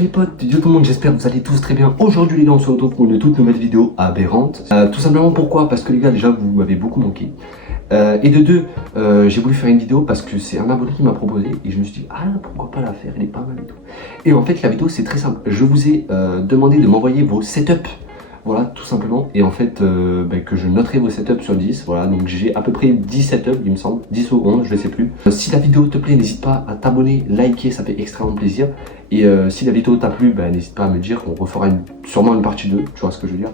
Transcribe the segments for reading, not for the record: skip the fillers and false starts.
Les potes, yo tout le monde, j'espère que vous allez tous très bien. Aujourd'hui les gars, on se retrouve pour une toute nouvelle vidéo aberrante. Tout simplement pourquoi? Parce que les gars, déjà vous m'avez beaucoup manqué. Et de deux, j'ai voulu faire une vidéo parce que c'est un abonné qui m'a proposé et je me suis dit, ah pourquoi pas la faire, elle est pas mal et tout. Et en fait la vidéo c'est très simple, je vous ai demandé de m'envoyer vos setups. Voilà, tout simplement. Et en fait, que je noterai vos setups sur 10. Voilà, donc j'ai à peu près 10 setups, il me semble. 10 ou 11, je ne sais plus. Si la vidéo te plaît, n'hésite pas à t'abonner, liker, ça fait extrêmement plaisir. Et si la vidéo t'a plu, n'hésite pas à me dire. On refera sûrement une partie 2, tu vois ce que je veux dire.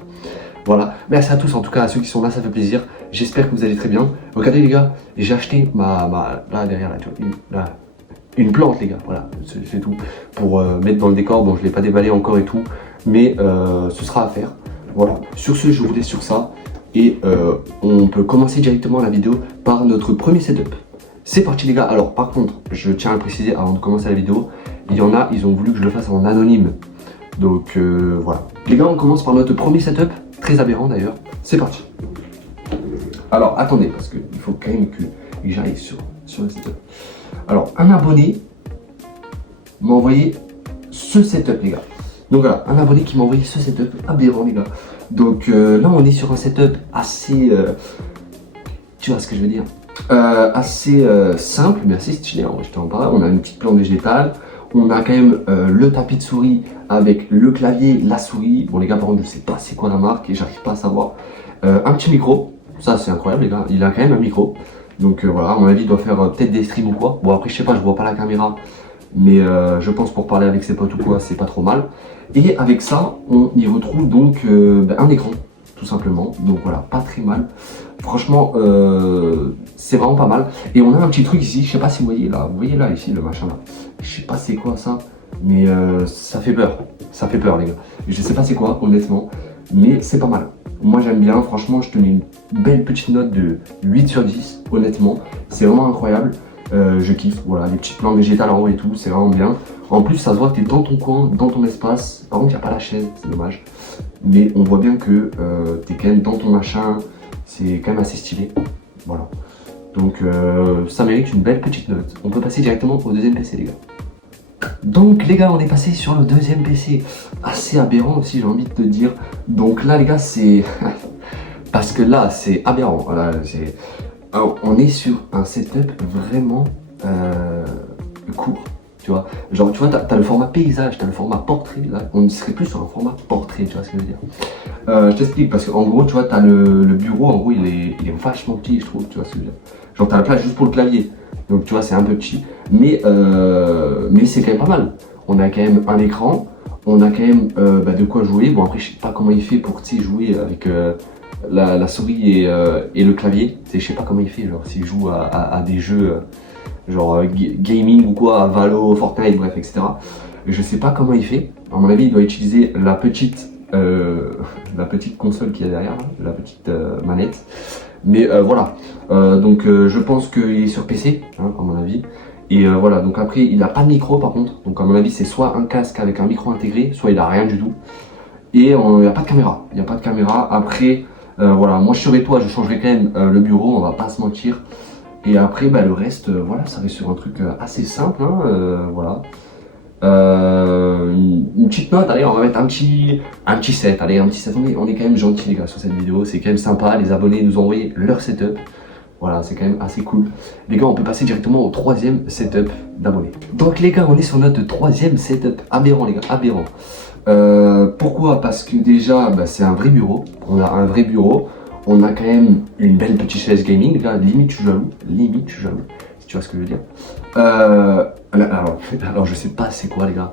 Voilà, merci à tous, en tout cas à ceux qui sont là, ça fait plaisir. J'espère que vous allez très bien. Regardez les gars, j'ai acheté là derrière, là, tu vois, une plante les gars, voilà, c'est tout. Pour mettre dans le décor, bon je ne l'ai pas déballé encore et tout. Mais ce sera à faire. Voilà, sur ce, je vous laisse sur ça et on peut commencer directement la vidéo par notre premier setup. C'est parti les gars. Alors par contre, je tiens à préciser avant de commencer la vidéo, il y en a, ils ont voulu que je le fasse en anonyme. Donc voilà. Les gars, on commence par notre premier setup, très aberrant d'ailleurs. C'est parti. Alors attendez, parce qu'il faut quand même que j'arrive sur le setup. Alors, un abonné m'a envoyé ce setup les gars. Donc voilà, un abonné qui m'a envoyé ce setup aberrant les gars. Donc là on est sur un setup assez, tu vois ce que je veux dire, assez simple mais assez stylé, je t'en parle. On a une petite plante végétale, on a quand même le tapis de souris avec le clavier, la souris. Bon les gars par contre je sais pas c'est quoi la marque et j'arrive pas à savoir. Un petit micro, ça c'est incroyable les gars, il a quand même un micro. Donc voilà, à mon avis il doit faire peut-être des streams ou quoi. Bon après je sais pas, je vois pas la caméra. Mais je pense pour parler avec ses potes ou quoi, c'est pas trop mal. Et avec ça, on y retrouve donc un écran, tout simplement. Donc voilà, pas très mal. Franchement, c'est vraiment pas mal. Et on a un petit truc ici, je sais pas si vous voyez là, ici, le machin là. Je sais pas c'est quoi ça, mais ça fait peur. Ça fait peur les gars. Je sais pas c'est quoi, honnêtement, mais c'est pas mal. Moi j'aime bien, franchement, je te mets une belle petite note de 8 sur 10, honnêtement. C'est vraiment incroyable. Je kiffe, voilà, les petites plantes végétales en haut et tout, c'est vraiment bien. En plus, ça se voit que tu es dans ton coin, dans ton espace. Par contre, il n'y a pas la chaise, c'est dommage. Mais on voit bien que tu es quand même dans ton machin. C'est quand même assez stylé. Voilà. Donc, ça mérite une belle petite note. On peut passer directement au deuxième PC, les gars. Donc, les gars, on est passé sur le deuxième PC. Assez aberrant aussi, j'ai envie de te dire. Donc là, les gars, c'est... Parce que là, c'est aberrant. Voilà, c'est... Alors, on est sur un setup vraiment court, tu vois. Genre, tu vois, t'as le format paysage, t'as le format portrait, là. On serait plus sur un format portrait, tu vois ce que je veux dire. Je t'explique, parce qu'en gros, tu vois, t'as le bureau, en gros, il est vachement petit, je trouve, tu vois ce que je veux dire. Genre, t'as la place juste pour le clavier, donc tu vois, c'est un peu petit. Mais c'est quand même pas mal. On a quand même un écran, on a quand même de quoi jouer. Bon, après, je sais pas comment il fait pour, tu sais, jouer avec... la souris et le clavier, je sais pas comment il fait, genre s'il joue à des jeux genre gaming ou quoi, à Valo, Fortnite, bref, etc. Je sais pas comment il fait. À mon avis, il doit utiliser la petite console qu'il y a derrière, la petite manette. Mais voilà, donc je pense qu'il est sur PC, hein, à mon avis. Et voilà, donc après, il a pas de micro par contre. Donc à mon avis, c'est soit un casque avec un micro intégré, soit il a rien du tout. Et il n'y a pas de caméra. Il n'y a pas de caméra. Après, voilà, moi je serais toi, je changerais quand même le bureau, on va pas se mentir. Et après, le reste, voilà, ça reste sur un truc assez simple, hein, voilà. Une petite note, allez, on va mettre un petit 7, allez, un petit 7, on est quand même gentil les gars sur cette vidéo, c'est quand même sympa, les abonnés nous ont envoyé leur setup. Voilà, c'est quand même assez cool. Les gars, on peut passer directement au troisième setup d'abonnés. Donc les gars, on est sur notre troisième setup, aberrant les gars, aberrant. Pourquoi? Parce que déjà c'est un vrai bureau, on a un vrai bureau, on a quand même une belle petite chaise gaming, les gars, limite je suis jaloux, si tu vois ce que je veux dire. Alors je sais pas c'est quoi les gars,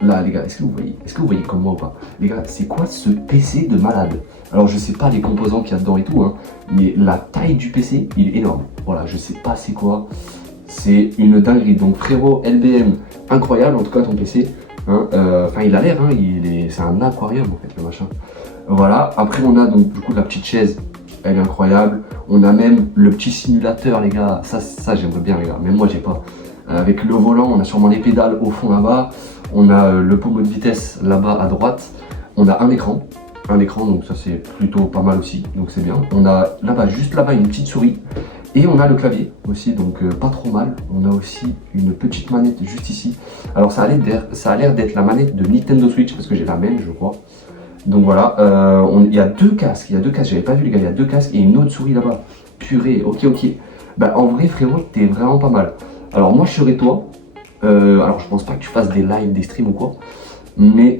là les gars, est-ce que vous voyez comme moi ou pas? Les gars, c'est quoi ce PC de malade? Alors je sais pas les composants qu'il y a dedans et tout, hein, mais la taille du PC, il est énorme, voilà, je sais pas c'est quoi, c'est une dinguerie. Donc frérot, LBM, incroyable en tout cas ton PC. Enfin il a l'air, hein, c'est un aquarium en fait le machin. Voilà, après on a donc du coup la petite chaise, elle est incroyable. On a même le petit simulateur les gars, ça j'aimerais bien les gars, même moi j'ai pas. Avec le volant, on a sûrement les pédales au fond là-bas. On a le pommeau de vitesse là-bas à droite. On a un écran un écran, donc ça c'est plutôt pas mal aussi, donc c'est bien. On a là-bas, juste là-bas, une petite souris. Et on a le clavier aussi, donc pas trop mal. On a aussi une petite manette juste ici. Alors ça a l'air d'être la manette de Nintendo Switch, parce que j'ai la même, je crois. Donc voilà, il y a deux casques, j'avais pas vu les gars, il y a deux casques et une autre souris là-bas. Purée, ok. Bah en vrai frérot, t'es vraiment pas mal. Alors moi je serais toi, alors je pense pas que tu fasses des lives, des streams ou quoi, mais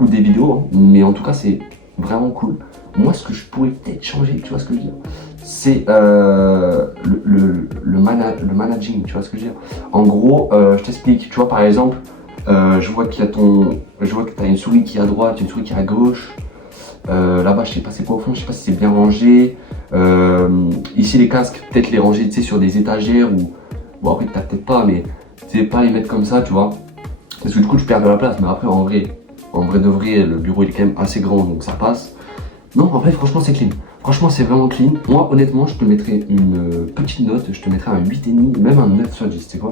ou des vidéos, hein, mais en tout cas c'est vraiment cool. Moi ce que je pourrais peut-être changer, tu vois ce que je veux dire, c'est le managing, tu vois ce que je veux dire. En gros, je t'explique, tu vois par exemple, je vois qu'il y a je vois que tu as une souris qui est à droite, une souris qui est à gauche. Là-bas, je sais pas c'est quoi au fond, je sais pas si c'est bien rangé. Ici, les casques, peut-être les ranger, tu sais, sur des étagères ou bon après t'as peut-être pas, mais tu sais pas les mettre comme ça, tu vois. Parce que du coup, tu perds de la place. Mais après, en vrai de vrai, le bureau il est quand même assez grand, donc ça passe. Non, en vrai, franchement, c'est clean. Franchement, c'est vraiment clean. Moi, honnêtement, je te mettrais une petite note. Je te mettrais un 8,5, même un 9 sur 10, tu sais quoi.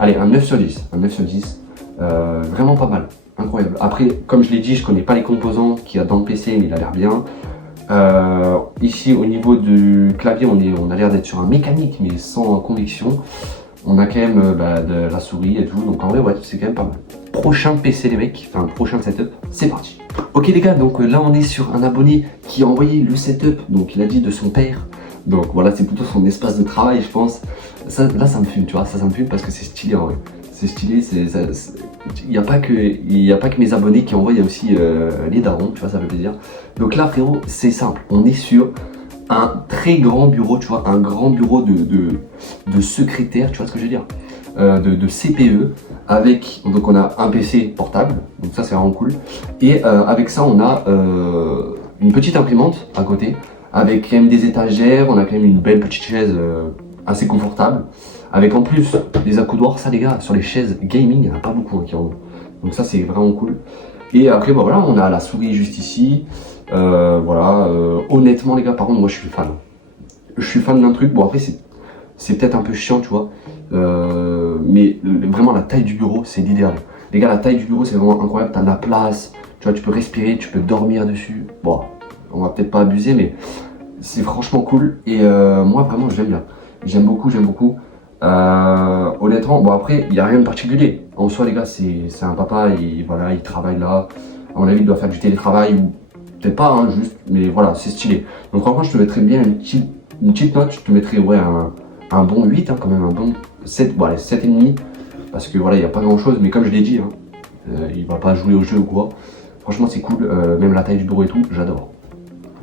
Allez, un 9 sur 10. Un 9 sur 10. Vraiment pas mal. Incroyable. Après, comme je l'ai dit, je connais pas les composants qu'il y a dans le PC, mais il a l'air bien. Ici, au niveau du clavier, on a l'air d'être sur un mécanique, mais sans conviction. On a quand même de la souris et tout. Donc en vrai, ouais, c'est quand même pas mal. Prochain PC, les mecs. Enfin, prochain setup. C'est parti. Ok les gars, donc là on est sur un abonné qui a envoyé le setup, donc il a dit de son père. Donc voilà, c'est plutôt son espace de travail, je pense. Ça, là ça me fume, tu vois, ça me fume parce que c'est stylé en vrai. C'est stylé, il n'y a pas que mes abonnés qui envoient, il y a aussi les darons, tu vois, ça fait plaisir. Donc là frérot, c'est simple, on est sur un très grand bureau, tu vois, un grand bureau de secrétaire, tu vois ce que je veux dire, de CPE. Avec, donc on a un PC portable, donc ça c'est vraiment cool. Et avec ça on a une petite imprimante à côté, avec quand même des étagères, on a quand même une belle petite chaise assez confortable. Avec en plus des accoudoirs, ça les gars, sur les chaises gaming, il n'y en a pas beaucoup hein, qui en ont. Donc ça c'est vraiment cool. Et après bah, voilà, on a la souris juste ici. Voilà, honnêtement les gars, par contre moi je suis fan. Je suis fan d'un truc, bon après c'est peut-être un peu chiant tu vois. Mais vraiment la taille du bureau c'est l'idéal. Les gars, la taille du bureau c'est vraiment incroyable, t'as de la place, tu vois, tu peux respirer, tu peux dormir dessus. Bon, on va peut-être pas abuser mais c'est franchement cool et moi vraiment j'aime bien. J'aime beaucoup. Honnêtement, bon après il n'y a rien de particulier. En soi les gars c'est un papa et voilà il travaille là. À mon avis il doit faire du télétravail ou peut-être pas hein, juste, mais voilà c'est stylé. Donc franchement je te mettrais bien une petite note, je te mettrais ouais un bon 8 hein, quand même, un bon 7, bon allez 7,5 parce que voilà il n'y a pas grand chose mais comme je l'ai dit hein, il va pas jouer au jeu ou quoi. Franchement c'est cool, même la taille du bureau et tout, j'adore.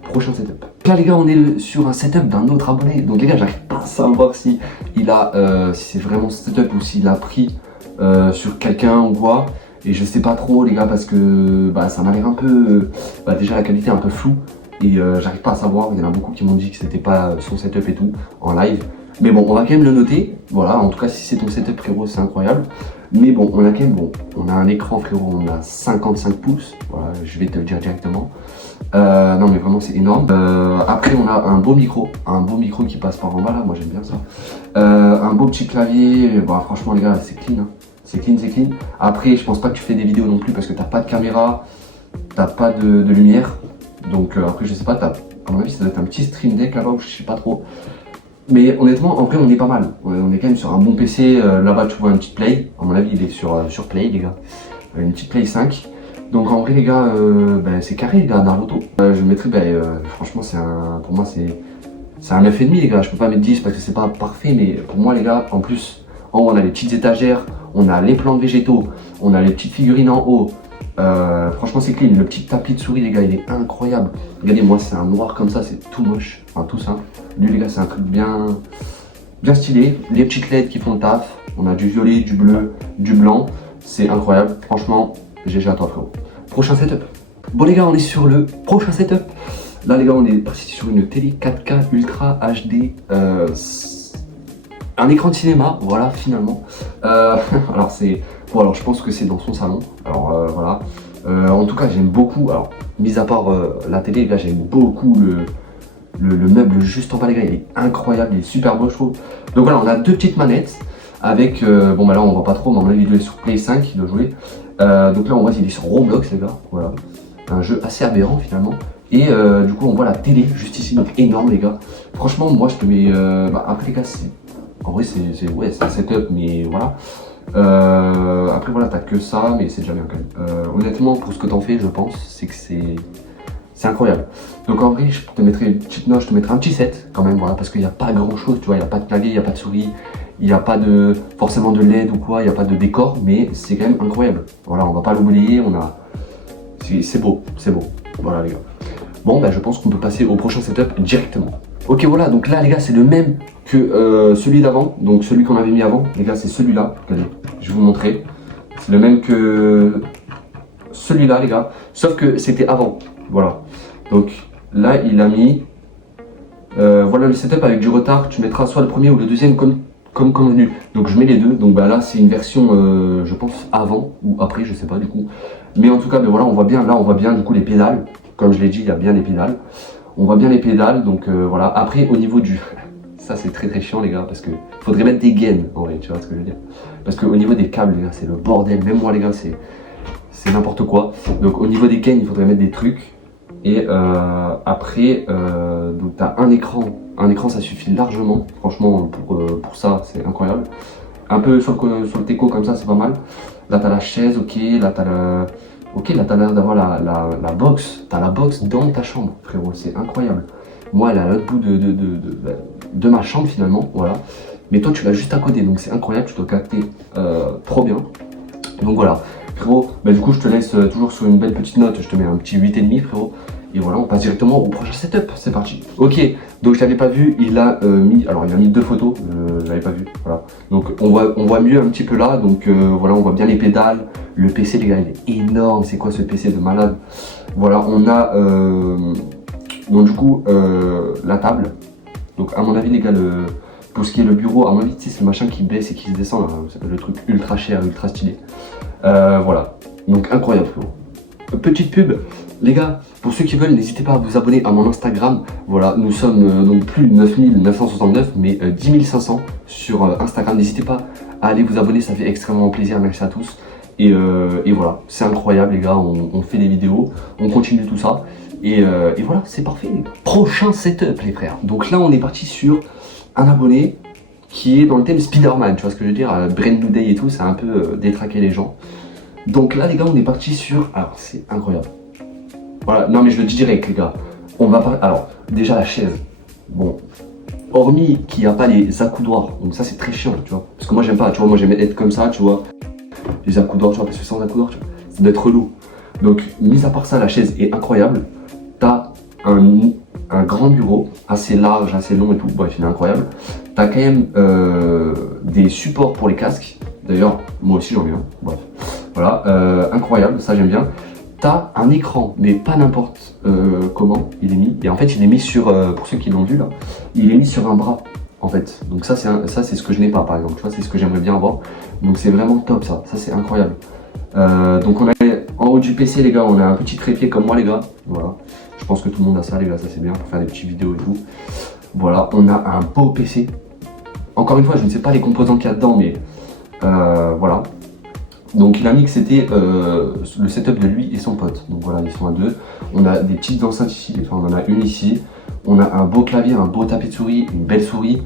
Prochain setup. Là les gars on est sur un setup d'un autre abonné, donc les gars j'arrive pas à savoir si il a, si c'est vraiment ce setup ou s'il a pris sur quelqu'un ou quoi. Et je sais pas trop les gars parce que bah, ça m'a l'air un peu, déjà la qualité est un peu floue. Et j'arrive pas à savoir, il y en a beaucoup qui m'ont dit que c'était pas son setup et tout en live. Mais bon, on va quand même le noter, voilà, en tout cas si c'est ton setup frérot, c'est incroyable. Mais bon, on a quand même, on a un écran frérot, on a 55 pouces, voilà, je vais te le dire directement. Non mais vraiment c'est énorme. Après on a un beau micro qui passe par en bas là, moi j'aime bien ça. Un beau petit clavier, bah, franchement les gars c'est clean, hein. C'est clean. Après je pense pas que tu fais des vidéos non plus parce que t'as pas de caméra, t'as pas de lumière. Donc après je sais pas, à mon avis ça doit être un petit stream deck là-bas ou je sais pas trop. Mais honnêtement en vrai on est pas mal, on est quand même sur un bon PC, là-bas tu vois une petite play, à mon avis il est sur play les gars, une petite play 5. Donc en vrai les gars, c'est carré les gars, Naruto. Je mettrais, franchement pour moi c'est un 9,5 les gars, je peux pas mettre 10 parce que c'est pas parfait, mais pour moi les gars, en plus, en haut on a les petites étagères, on a les plantes végétaux, on a les petites figurines en haut. Franchement c'est clean, le petit tapis de souris les gars il est incroyable. Regardez moi c'est un noir comme ça, c'est tout moche, enfin tout simple. Lui les gars c'est un truc bien stylé, les petites LED qui font le taf, on a du violet, du bleu, du blanc, c'est incroyable, franchement GG à toi frérot. Prochain setup. Bon les gars on est sur le prochain setup. Là les gars on est parti sur une télé 4K Ultra HD, un écran de cinéma, voilà finalement. Alors c'est bon, alors je pense que c'est dans son salon. Alors voilà. En tout cas j'aime beaucoup. Alors mis à part la télé les gars, j'aime beaucoup le meuble juste en bas les gars, il est incroyable, il est super beau je trouve. Donc voilà, on a deux petites manettes avec bon bah là on voit pas trop, mais à mon avis il doit être sur Play 5, il doit jouer. Donc là on voit qu'il est sur Roblox les gars, voilà. un jeu assez aberrant finalement. Et du coup on voit la télé juste ici, donc énorme les gars. Franchement moi je te mets, après les gars en vrai c'est un setup mais voilà. Après voilà t'as que ça mais c'est déjà bien quand même. Honnêtement pour ce que t'en fais je pense c'est que c'est incroyable. Donc en vrai je te mettrai une petite note, je te mettrai un petit 7 quand même voilà parce qu'il n'y a pas grand chose, tu vois, il n'y a pas de clavier, il n'y a pas de souris, il n'y a pas de forcément de LED ou quoi, il n'y a pas de décor mais c'est quand même incroyable. Voilà on va pas l'oublier, c'est beau, voilà les gars. Bon bah je pense qu'on peut passer au prochain setup directement. Ok voilà donc là les gars c'est le même que celui d'avant, donc celui qu'on avait mis avant, les gars c'est celui-là, regardez, je vais vous montrer. C'est le même que celui-là les gars, sauf que c'était avant, voilà. Donc là il a mis, voilà le setup avec du retard, tu mettras soit le premier ou le deuxième comme convenu. Donc je mets les deux, donc bah là c'est une version je pense avant ou après, je sais pas du coup. Mais en tout cas ben voilà on voit bien, là on voit bien du coup les pédales, comme je l'ai dit il y a bien les pédales. On voit bien les pédales, donc voilà. Après au niveau du... ça c'est très chiant les gars, parce que faudrait mettre des gaines en vrai, tu vois ce que je veux dire. Parce qu'au niveau des câbles les gars c'est le bordel, même moi les gars c'est n'importe quoi. Donc au niveau des gaines il faudrait mettre des trucs. Et après, donc t'as un écran ça suffit largement, franchement pour ça c'est incroyable. Un peu sur le teco comme ça c'est pas mal. Là t'as la chaise, ok, là t'as le... Ok, là t'as l'air d'avoir la box, t'as la box dans ta chambre frérot, c'est incroyable. Moi elle est à l'autre bout de ma chambre finalement, voilà. Mais toi tu l'as juste à côté, donc c'est incroyable, tu dois capter trop bien. Donc voilà, frérot, bah du coup je te laisse toujours sur une belle petite note, je te mets un petit 8,5 frérot. Et voilà, on passe directement au prochain setup, c'est parti. Ok, donc je t'avais pas vu, il a mis deux photos, je l'avais pas vu, voilà. Donc on voit mieux un petit peu là, donc voilà, on voit bien les pédales. Le PC les gars, il est énorme, c'est quoi ce PC de malade. Voilà, on a donc du coup la table. Donc à mon avis les gars, pour ce qui est le bureau, à mon avis c'est le machin qui baisse et qui se descend, là, c'est le truc ultra cher, ultra stylé. Voilà, donc incroyable frérot. Petite pub, les gars, pour ceux qui veulent, n'hésitez pas à vous abonner à mon Instagram. Voilà, nous sommes donc plus de 9969, mais 10 500 sur Instagram. N'hésitez pas à aller vous abonner, ça fait extrêmement plaisir, merci à tous. Et voilà, c'est incroyable les gars, on fait des vidéos, on continue tout ça. Et voilà, c'est parfait. Prochain setup les frères. Donc là, on est parti sur un abonné qui est dans le thème Spider-Man, tu vois ce que je veux dire, Brand New Day et tout, ça a un peu détraqué les gens. Donc là les gars on est parti sur... Alors c'est incroyable. Voilà, non mais je le dis direct les gars. On va pas... Alors déjà la chaise. Bon. Hormis qu'il n'y a pas les accoudoirs. Donc ça c'est très chiant tu vois. Parce que moi j'aime pas, tu vois, moi j'aime être comme ça, tu vois. Les accoudoirs, tu vois, parce que sans accoudoirs, tu vois, ça doit être relou. Donc mis à part ça, la chaise est incroyable. T'as un grand bureau, assez large, assez long et tout. Bref, il est incroyable. T'as quand même des supports pour les casques. D'ailleurs, moi aussi j'en ai un. Bref. Voilà, incroyable, ça j'aime bien. T'as un écran, mais pas n'importe comment il est mis. Et en fait, il est mis sur, pour ceux qui l'ont vu là, il est mis sur un bras en fait. Donc ça c'est ce que je n'ai pas par exemple. Tu vois, c'est ce que j'aimerais bien avoir. Donc c'est vraiment top ça. Ça c'est incroyable. Donc on a en haut du PC les gars, on a un petit trépied comme moi les gars. Voilà. Je pense que tout le monde a ça les gars. Ça c'est bien pour faire des petites vidéos et tout. Voilà, on a un beau PC. Encore une fois, je ne sais pas les composants qu'il y a dedans, mais voilà. Donc il a mis que c'était le setup de lui et son pote. Donc voilà, ils sont à deux. On a des petites enceintes ici, enfin on en a une ici. On a un beau clavier, un beau tapis de souris, une belle souris.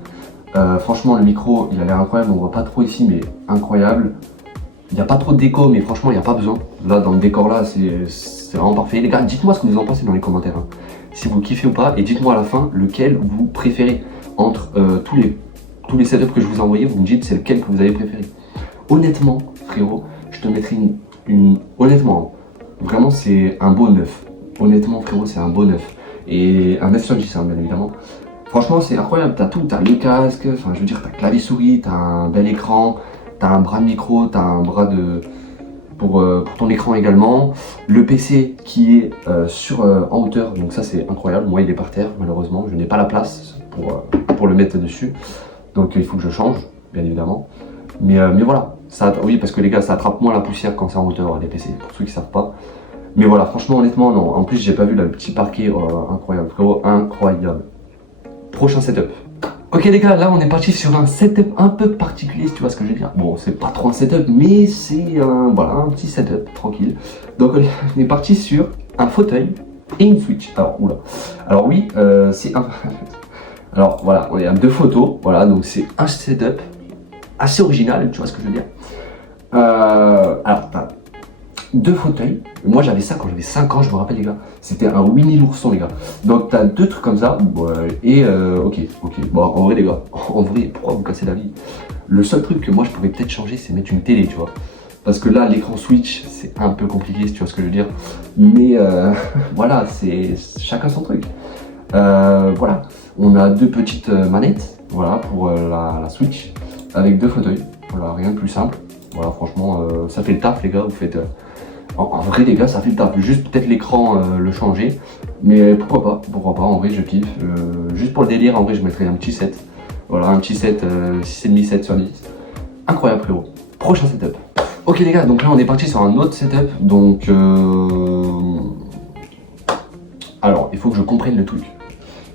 Franchement le micro il a l'air incroyable, on voit pas trop ici mais incroyable. Il n'y a pas trop de déco mais franchement il n'y a pas besoin. Là dans le décor là c'est vraiment parfait. Les gars dites-moi ce que vous en pensez dans les commentaires. Hein. Si vous kiffez ou pas et dites-moi à la fin lequel vous préférez. Entre tous les setups que je vous ai envoyés, vous me dites c'est lequel que vous avez préféré. Honnêtement frérot, je te mettrai une... Honnêtement, vraiment c'est un beau 9. Honnêtement frérot c'est un beau 9. Et un 9 sur 10 hein, bien évidemment. Franchement c'est incroyable, t'as tout, t'as le casque, enfin je veux dire t'as clavier souris, t'as un bel écran, t'as un bras de micro, t'as un bras de... Pour ton écran également. Le PC qui est en hauteur, donc ça c'est incroyable. Moi il est par terre malheureusement, je n'ai pas la place pour le mettre dessus. Donc il faut que je change, bien évidemment. Mais voilà, ça, oui parce que les gars ça attrape moins la poussière quand c'est en hauteur les PC, pour ceux qui savent pas. Mais voilà, franchement honnêtement non, en plus j'ai pas vu là, le petit parquet, incroyable, frérot, incroyable. Prochain setup. Ok les gars, là on est parti sur un setup un peu particulier si tu vois ce que je veux dire. Bon c'est pas trop un setup mais c'est voilà, un petit setup tranquille. Donc on est parti sur un fauteuil et une Switch. Alors, oula. Alors oui, c'est un... Alors voilà, on est à 2 photos, voilà, donc c'est un setup assez original, tu vois ce que je veux dire. Alors, t'as 2 fauteuils. Moi j'avais ça quand j'avais 5 ans, je me rappelle les gars. C'était un Winnie l'ourson les gars. Donc t'as 2 trucs comme ça. Et ok. Bon en vrai les gars, en vrai, pourquoi vous cassez la vie? Le seul truc que moi je pourrais peut-être changer, c'est mettre une télé, tu vois. Parce que là l'écran Switch, c'est un peu compliqué si tu vois ce que je veux dire. Mais voilà, c'est chacun son truc. Voilà, on a 2 petites manettes, voilà, pour la Switch, avec 2 fauteuils. Voilà, rien de plus simple. Voilà, franchement, ça fait le taf les gars, vous faites... En vrai les gars, ça fait le taf, juste peut-être l'écran le changer, mais pourquoi pas, en vrai je kiffe, juste pour le délire, en vrai je mettrais un petit 7, voilà, un petit 7, 6,5, 7 sur 10, incroyable frérot, prochain setup. Ok les gars, donc là on est parti sur un autre setup, donc alors il faut que je comprenne le truc,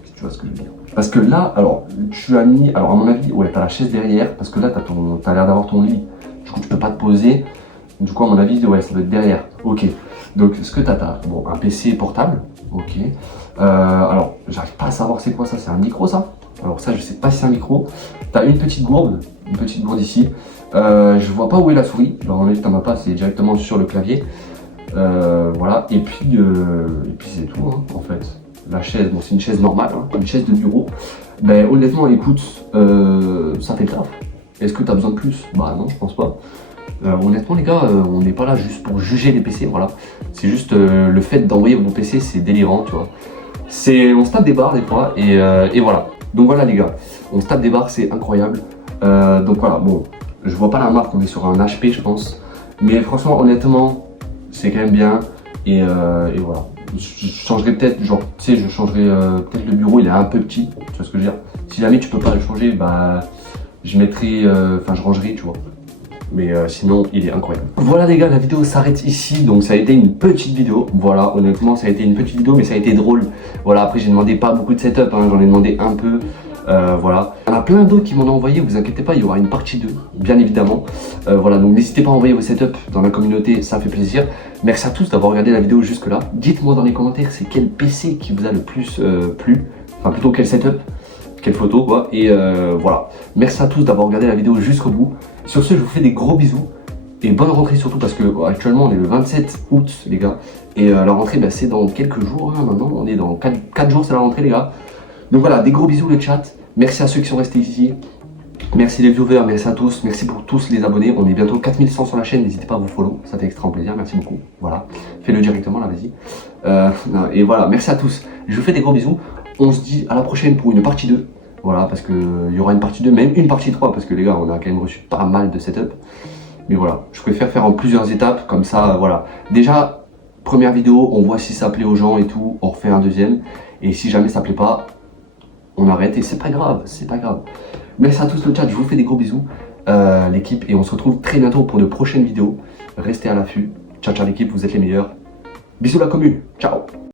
si tu vois ce que je veux dire. Parce que là, alors tu as mis, alors à mon avis, ouais t'as la chaise derrière, parce que là t'as l'air d'avoir ton lit, du coup tu peux pas te poser. Du coup, à mon avis, ouais, ça doit être derrière. Ok. Donc, ce que t'as, bon, un PC portable. Ok. Alors, j'arrive pas à savoir c'est quoi ça. C'est un micro, ça? Alors ça, je sais pas si c'est un micro. T'as une petite gourde ici. Je vois pas où est la souris. Alors, t'en as pas, c'est directement sur le clavier. Voilà. Et puis c'est tout, hein, en fait. La chaise, bon, c'est une chaise normale, hein, une chaise de bureau. Ben, honnêtement, écoute, ça fait le taf. Est-ce que t'as besoin de plus? Bah non, je pense pas. Honnêtement les gars, on n'est pas là juste pour juger les PC, voilà. C'est juste le fait d'envoyer vos PC, c'est délirant, tu vois. On se tape des barres des fois et voilà. Donc voilà les gars, on se tape des barres, c'est incroyable. Donc voilà, bon, je vois pas la marque, on est sur un HP je pense. Mais franchement, honnêtement, c'est quand même bien. Et voilà. Je changerai peut-être, genre, tu sais, je changerai peut-être le bureau, il est un peu petit, tu vois ce que je veux dire. Si jamais tu peux pas le changer, bah, je mettrai, enfin, je rangerai, tu vois. Mais sinon il est incroyable. Voilà les gars, la vidéo s'arrête ici, donc ça a été une petite vidéo. Voilà, honnêtement ça a été une petite vidéo, mais ça a été drôle. Voilà, après j'ai demandé pas beaucoup de setup, hein, j'en ai demandé un peu. Voilà, il y en a plein d'autres qui m'en ont envoyé, vous inquiétez pas, il y aura une partie 2, bien évidemment. Voilà, donc n'hésitez pas à envoyer vos setups dans la communauté, ça fait plaisir. Merci à tous d'avoir regardé la vidéo jusque là. Dites-moi dans les commentaires c'est quel PC qui vous a le plus plu, enfin plutôt quel setup, quelle photo quoi. Et voilà, merci à tous d'avoir regardé la vidéo jusqu'au bout. Sur ce, je vous fais des gros bisous et bonne rentrée surtout parce que actuellement on est le 27 août les gars et la rentrée bah, c'est dans quelques jours, hein, maintenant on est dans 4 jours c'est la rentrée les gars. Donc voilà, des gros bisous le chat, merci à ceux qui sont restés ici, merci les viewers, merci à tous, merci pour tous les abonnés, on est bientôt 4100 sur la chaîne, n'hésitez pas à vous follow, ça fait extrêmement plaisir, merci beaucoup, voilà, fais-le directement là vas-y. Et voilà, merci à tous, je vous fais des gros bisous, on se dit à la prochaine pour une partie 2. Voilà, parce qu'il y aura une partie 2, même une partie 3, parce que les gars, on a quand même reçu pas mal de setup. Mais voilà, je préfère faire en plusieurs étapes, comme ça, voilà. Déjà, première vidéo, on voit si ça plaît aux gens et tout, on refait un deuxième. Et si jamais ça plaît pas, on arrête et c'est pas grave, c'est pas grave. Merci à tous le chat, je vous fais des gros bisous, l'équipe, et on se retrouve très bientôt pour de prochaines vidéos. Restez à l'affût. Ciao, ciao l'équipe, vous êtes les meilleurs. Bisous la commune, ciao.